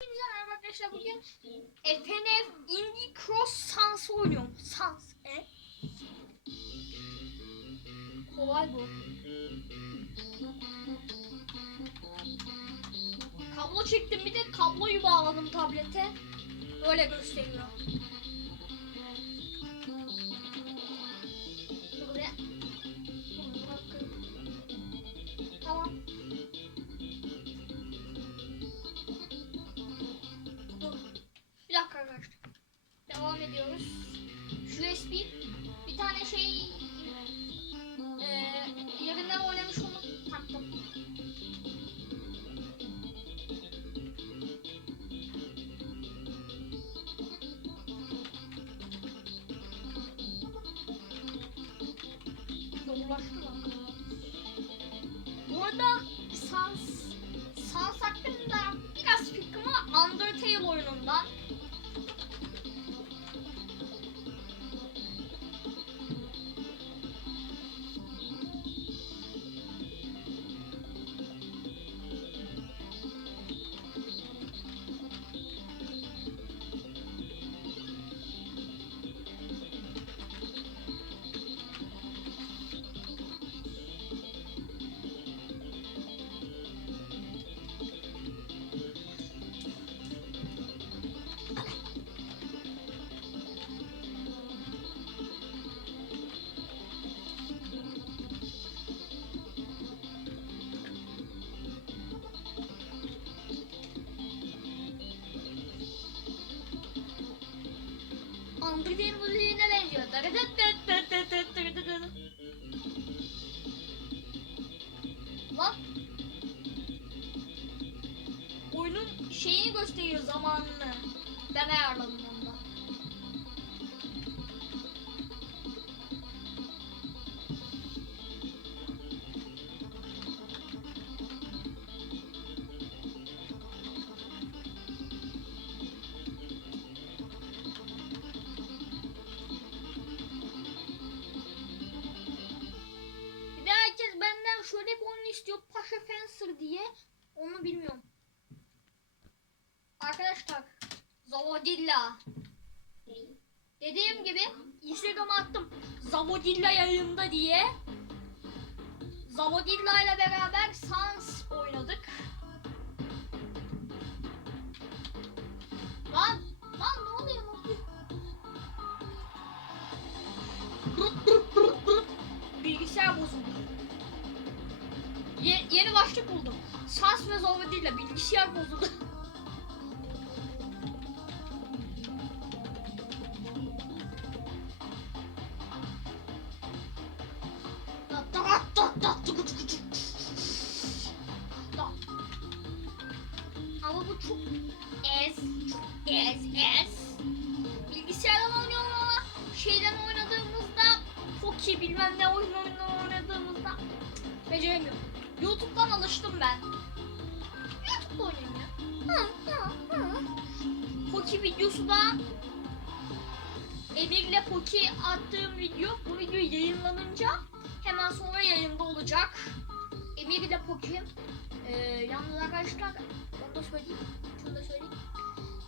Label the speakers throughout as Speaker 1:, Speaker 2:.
Speaker 1: Merhaba arkadaşlar bugün FNF Indie Cross Sans oynuyorum. Sans e? Kolay bu. Kablo çektim bir de kabloyu bağladım tablete. Öyle gösteriyor. Devam ediyoruz. USB bir tane şey eee yerinden oynamış onu taktım. Zorlaştı lan. Bu arada Sans Sans hakkında biraz fikrim var. Undertale oyunundan. Undertale müziğine benziyor. Lan. Oyunun şeyini gösteriyor zamanını. Ben ayarladım Fencer diye. Onu bilmiyorum. Arkadaşlar Zavodilla. Dediğim gibi Instagram'a attım. Zavodilla yayında diye. Zavodilla ile beraber Sans oynadık. Lan lan ne oluyor yeni başlık buldum. Sans ve Zavodilla bilgisayar bozuldu. Ama bu çok ez, çok ez, ez. Bilgisayardan oynuyorum ama şeyden oynadığımızda Poki bilmem ne oyun oynadığımızda beceremiyorum. YouTube'dan alıştım ben. YouTube'da oynayayım ya. Hı, hı, hı. Poki videosu da Emir'le Poki attığım video bu video yayınlanınca hemen sonra yayında olacak. Emir ile Poki ee, yalnız arkadaşlar onu da söyleyeyim. Şunu da söyleyeyim.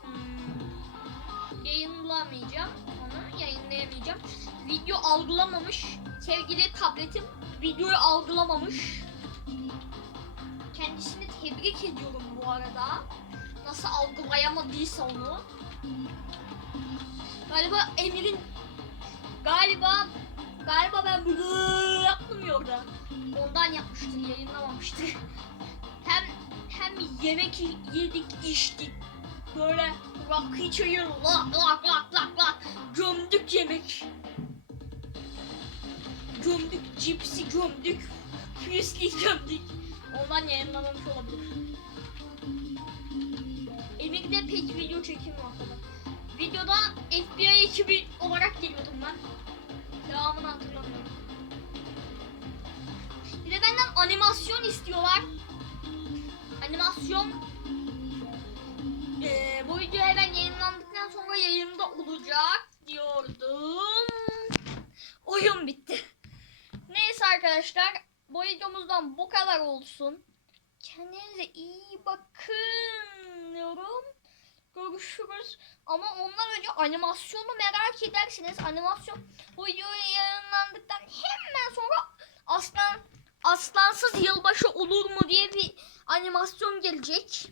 Speaker 1: Hmm, yayınlamayacağım onu. Yayınlayamayacağım. Video algılamamış. Sevgili tabletim videoyu algılamamış. Tebrik ediyorum bu arada. Nasıl algılayamadıysa onu. Galiba Emir'in galiba galiba ben böyle yaptım ya orada. Ondan yapmıştı, yayınlamamıştı. hem hem yemek yedik, içtik. Böyle rakı içiyor, lak lak lak lak lak. Gömdük yemek. Gömdük, cipsi gömdük. Füyüsli gömdük. Ondan yayınlamamış olabilir. Emir'de pek video çekimi ortada. Videoda FBI ekibi olarak geliyordum ben. Devamını hatırlamıyorum. Bir de benden animasyon istiyorlar. Animasyon Ee, bu video hemen yayınlandıktan sonra yayında olacak diyordum. Oyun bitti. Neyse arkadaşlar bu videomuzdan bu kadar olsun. Kendinize iyi bakın diyorum. görüşürüz. Ama ondan önce animasyonu merak edersiniz. Animasyon bu video yayınlandıktan hemen sonra aslan aslansız yılbaşı olur mu diye bir animasyon gelecek.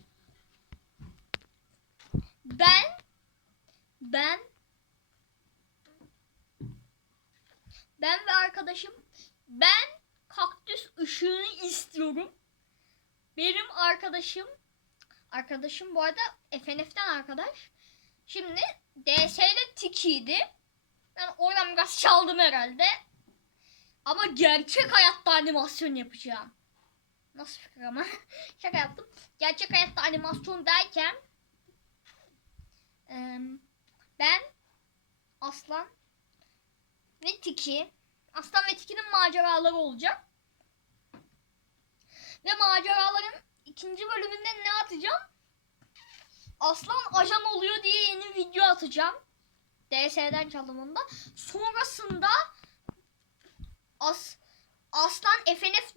Speaker 1: Ben ben ben ve arkadaşım ben kaktüs ışığını istiyorum. Benim arkadaşım arkadaşım bu arada FNF'ten arkadaş. Şimdi DS'de Tiki'ydi. Ben oradan biraz çaldım herhalde. Ama gerçek hayatta animasyon yapacağım. Nasıl fikir ama? Şaka yaptım. Gerçek hayatta animasyon derken ben Aslan ve Tiki Aslan ve Tiki'nin maceraları olacak. Ve maceraların ikinci bölümünde ne atacağım? Aslan ajan oluyor diye yeni video atacağım. DS'den çaldım onu da. Sonrasında As Aslan FNF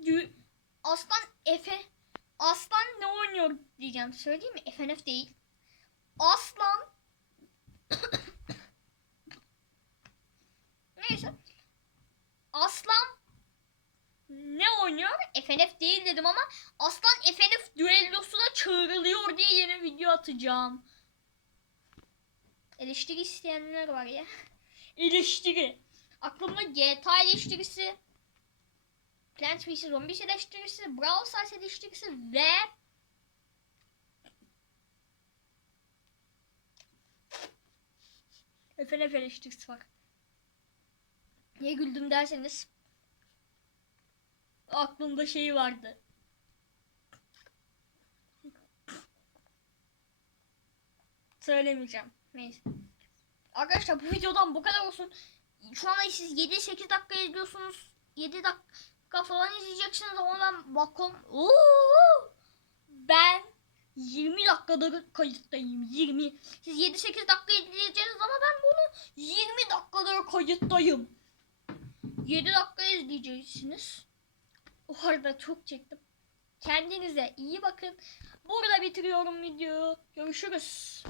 Speaker 1: Aslan Efe Aslan ne oynuyor diyeceğim. Söyleyeyim mi? FNF değil. Aslan Neyse. Aslan ne oynuyor? FNF değil dedim ama Aslan FNF düellosuna çağrılıyor diye yeni video atacağım. Eleştiri isteyenler var ya. Eleştiri. Aklımda GTA eleştirisi, Plants vs Zombies eleştirisi, Brawl Stars eleştirisi ve FNF eleştirisi var. Niye güldüm derseniz aklımda şey vardı. Söylemeyeceğim. Neyse. Arkadaşlar bu videodan bu kadar olsun. Şu anda siz 7-8 dakika izliyorsunuz. 7 dakika falan izleyeceksiniz ama ben bakalım. Oo! Ben 20 dakikadır kayıttayım. 20. Siz 7-8 dakika izleyeceksiniz ama ben bunu 20 dakikadır kayıttayım. 7 dakika izleyeceksiniz. O arada çok çektim. Kendinize iyi bakın. Burada bitiriyorum videoyu. Görüşürüz.